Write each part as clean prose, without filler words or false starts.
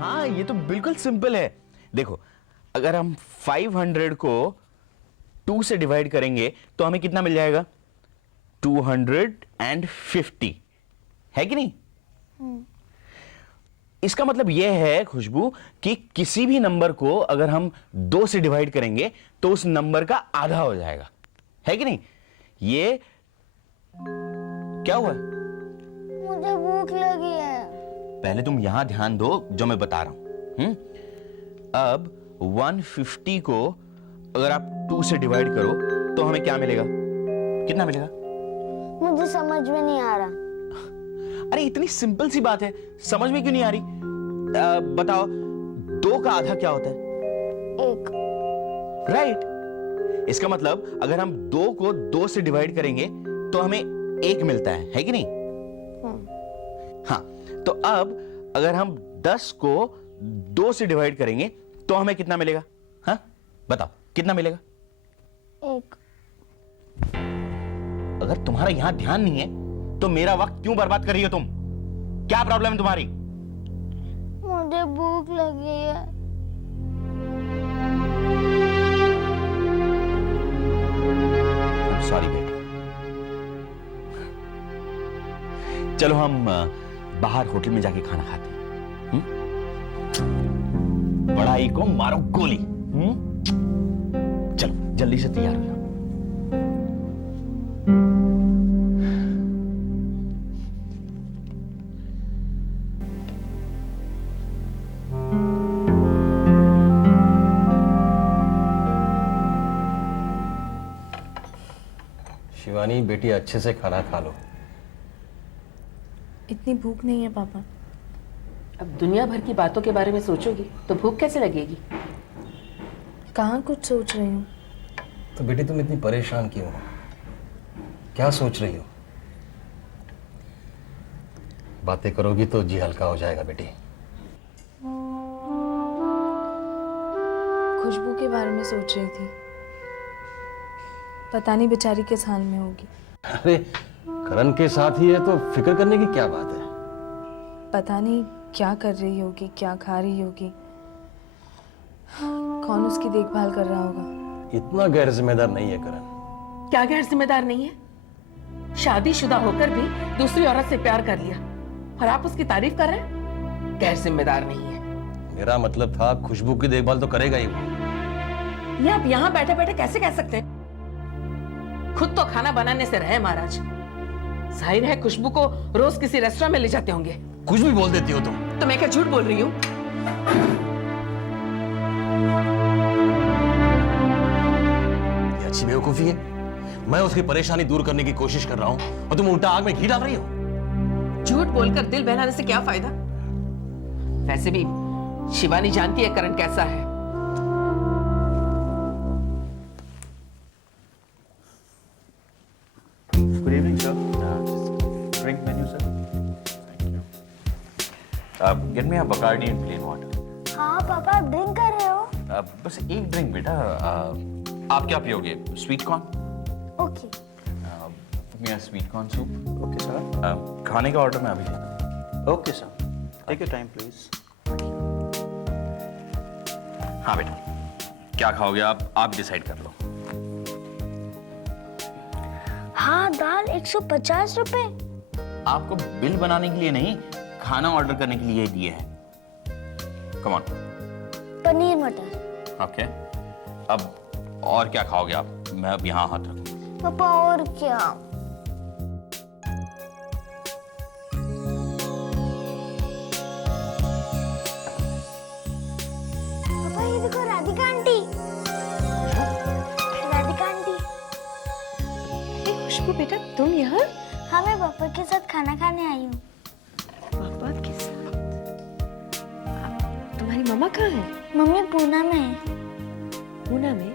हाँ, ये तो बिल्कुल सिंपल है। देखो, अगर हम 500 को 2 से डिवाइड करेंगे तो हमें कितना मिल जाएगा? 250 है कि नहीं? इसका मतलब यह है खुशबू कि किसी भी नंबर को अगर हम 2 से डिवाइड करेंगे तो उस नंबर का आधा हो जाएगा, है कि नहीं? ये क्या हुआ? मुझे भूख लगी है। पहले तुम यहां ध्यान दो जो मैं बता रहा हूं। अब 150 को अगर आप 2 से डिवाइड करो तो हमें क्या मिलेगा? कितना मिलेगा? मुझे समझ में नहीं आ रहा। अरे इतनी सिंपल सी बात है, समझ में क्यों नहीं आ रही? बताओ, 2 का आधा क्या होता है? 1। राइट। इसका मतलब अगर हम 2 को 2 से डिवाइड करेंगे तो हमें 1 मिलता है कि नहीं? हाँ, तो अब अगर हम 10 को 2 से डिवाइड करेंगे तो हमें कितना मिलेगा? हाँ, बताओ कितना मिलेगा? 1। अगर तुम्हारा यहां ध्यान नहीं है तो मेरा वक्त क्यों बर्बाद कर रही हो तुम? क्या प्रॉब्लम है तुम्हारी? मुझे भूख लगी है। सॉरी बेटा। चलो हम बाहर होटल में जाके खाना खाते हैं। पढ़ाई को मारो गोली। चलो जल्दी से तैयार हो जाओ। शिवानी बेटी, अच्छे से खाना खा लो। इतनी भूख नहीं है पापा। अब दुनिया भर की बातों के बारे में सोचोगी तो भूख कैसे लगेगी? कहाँ कुछ सोच रही हूँ। तो बेटी तुम इतनी परेशान क्यों हो? क्या सोच रही हो? बातें करोगी तो जी हल्का हो जाएगा बेटी। खुशबू के बारे में सोच रही थी। पता नहीं बेचारी किस हाल में होगी। अरे करण के साथ ही है तो फिक्र करने की क्या बात है? पता नहीं क्या कर रही होगी, क्या खा रही होगी, कौन उसकी देखभाल कर रहा होगा। इतना गैर जिम्मेदार नहीं है करण। क्या गैर जिम्मेदार नहीं है? शादीशुदा होकर भी दूसरी औरत से प्यार कर लिया और आप उसकी तारीफ कर रहे हैं? गैर जिम्मेदार नहीं है। मेरा मतलब था खुशबू की देखभाल तो करेगा ही वो। ये आप यहाँ बैठे बैठे कैसे कह सकते हैं? खुद तो खाना बनाने से रहे महाराज। जाहिर है खुशबू को रोज किसी रेस्टोरेंट में ले जाते होंगे। कुछ भी बोल देती हो तुम। तो मैं क्या झूठ बोल रही हूँ? ये अच्छी बेवकूफी है। मैं उसकी परेशानी दूर करने की कोशिश कर रहा हूं और तुम उल्टा आग में घी डाल रही हो। झूठ बोलकर दिल बहलाने से क्या फायदा? वैसे भी शिवानी जानती है करण कैसा है। Good evening, sir. Drink menu, sir. Thank you. Get me a Bacardi and plain water. हाँ पापा, आप ड्रिंक कर रहे हो? बस एक ड्रिंक बेटा। आप क्या पियोगे? Sweet corn? ओके। मेरा sweet corn soup. Okay sir. खाने का ऑर्डर मैं अभी देता okay sir, take your time please. हूँ। हाँ बेटा, क्या खाओगे आप डिसाइड कर लो। हाँ, दाल 150 रुपए। आपको बिल बनाने के लिए नहीं, खाना ऑर्डर करने के लिए दिए हैं। Come on. पनीर मटर। ओके, अब और क्या खाओगे आप? मैं अब यहाँ हाथ रखूँ। पापा और क्या? पापा ये देखो, राधिका आंटी। राधिका आंटी। खुशबू बेटा, तुम यहाँ? हाँ, मैं पापा के साथ खाना खाने आई हूँ। पापा के साथ? तुम्हारी मम्मा कहाँ है? मम्मी पूना में है। पूना में?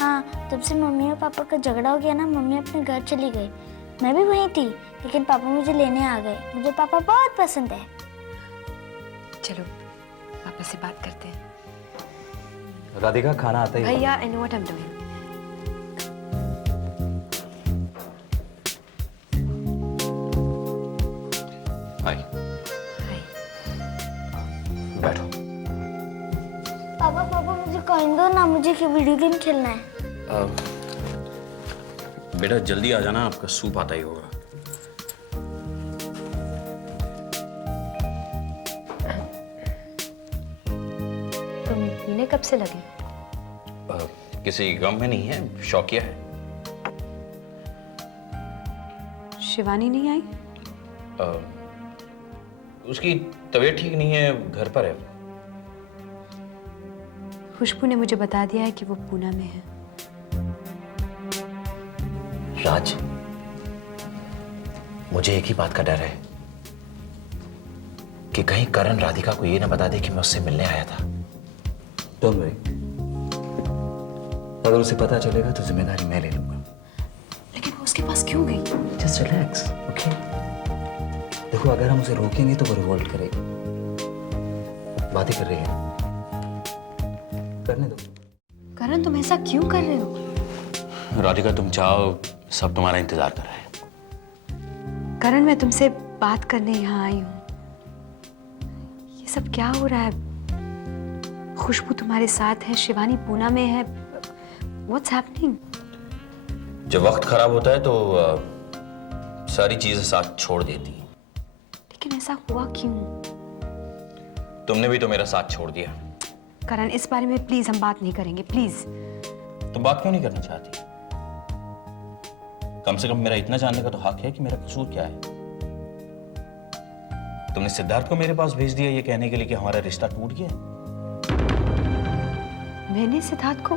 हाँ, तब से मम्मी और पापा का झगड़ा हो गया ना, मम्मी अपने घर चली गई। मैं भी वहीं थी, लेकिन पापा मुझे लेने आ गए। मुझे पापा बहुत पसंद है। चलो पापा से बात करते हैं। राधिका, खाना आता ही भैया, I know what I'm doing. हाय। हाय। बैठो। पापा पापा मुझे कॉइन दो ना, मुझे वीडियो गेम खेलना है। बेटा जल्दी आ जाना, आपका सूप आता ही होगा। तुम पीने कब से लगे? किसी गम में नहीं है, शौकिया है। शिवानी नहीं आई? उसकी तबीयत ठीक नहीं है, घर पर है। खुशबू ने मुझे बता दिया है कि वो पूना में है। राज, मुझे एक ही बात का डर है कि कहीं करण राधिका को ये ना बता दे कि मैं उससे मिलने आया था। Don't worry. अगर उसे पता चलेगा तो जिम्मेदारी मैं ले लूंगा। लेकिन वो उसके पास क्यों गई? Just relax, okay? देखो अगर हम उसे रोकेंगे तो वो रिवोल्ट करेगी। बातें कर रही है, करने दो। करण तुम ऐसा क्यों कर रहे हो? राधिका तुम चाहो, सब तुम्हारा इंतजार कर रहे हैं। करण मैं तुमसे बात करने यहाँ आई हूँ। ये सब क्या हो रहा है? खुशबू तुम्हारे साथ है, शिवानी पूना में है। What's happening? जब वक्त खराब होता है तो सारी चीजें साथ छोड़ देती हैं। लेकिन ऐसा हुआ क्यों? तुमने भी तो मेरा साथ छोड़ दिया। करण इस बारे में प्लीज हम बात नहीं करेंगे, प्लीज। तुम बात क्यों नहीं करना चाहती? कम से कम मेरा इतना जानने का तो हक है कि मेरा कसूर क्या है। तुमने सिद्धार्थ को मेरे पास भेज दिया ये कहने के लिए कि हमारा रिश्ता टूट गया। मैंने सिद्धार्थ को?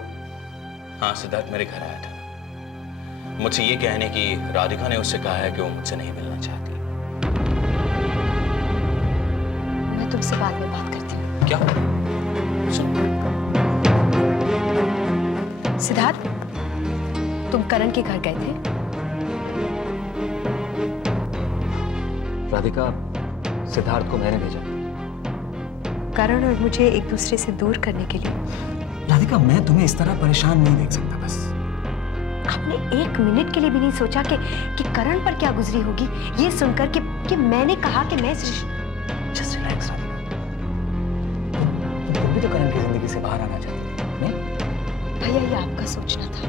हाँ, सिद्धार्थ मेरे घर आया था मुझसे ये कहने की राधिका ने उससे कहा है कि वो मुझसे नहीं मिलना चाहती। मैं तुमसे बाद में बात करती हूँ। क्या? सुनो, सिद्धार्थ, तुम करण के घर गए थे? राधिका, सिद्धार्थ को मैंने भेजा। करण और मुझे एक दूसरे से दूर करने के लिए? राधिका, मैं तुम्हें इस तरह परेशान नहीं देख सकता। बस आपने एक मिनट के लिए भी नहीं सोचा कि करण पर क्या गुजरी होगी ये सुनकर कि मैंने कहा कि मैं जस्ट रिलैक्स राधिका। तुम भी तो करण की जिंदगी से बाहर आना चाहती थी, नहीं? भैया ये आपका सोचना था,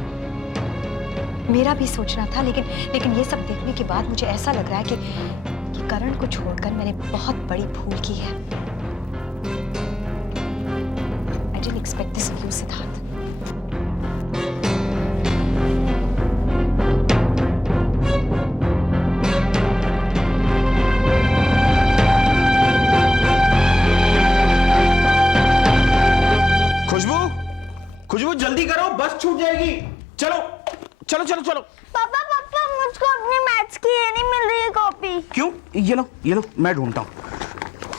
मेरा भी सोचना था, लेकिन ये सब देखने के बाद मुझे ऐसा लग रहा है कि करण को छोड़कर मैंने बहुत बड़ी भूल की है। I didn't expect this of you, Siddharth. खुशबू जल्दी करो, बस छूट जाएगी। चलो चलो चलो चलो। पापा पापा मुझको अपनी मैथ्स की ये नहीं मिल रही है कॉपी। क्यों? ये लो मैं ढूंढता हूँ।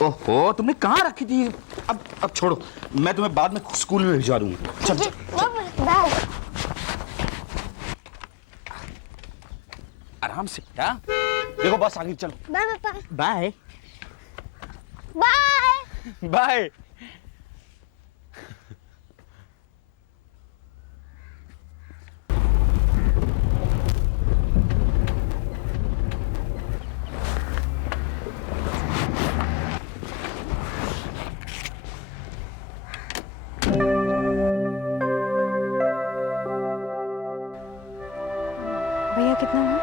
ओहो, तुमने कहाँ रखी थी? अब छोड़ो, मैं तुम्हें बाद में स्कूल में भिजवा दूंगा। चल बाय। आराम से बेटा, देखो बस आगे। चलो बाय पापा। Bye bye. बाय। भैया कितना हुआ?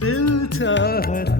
दिल चाहता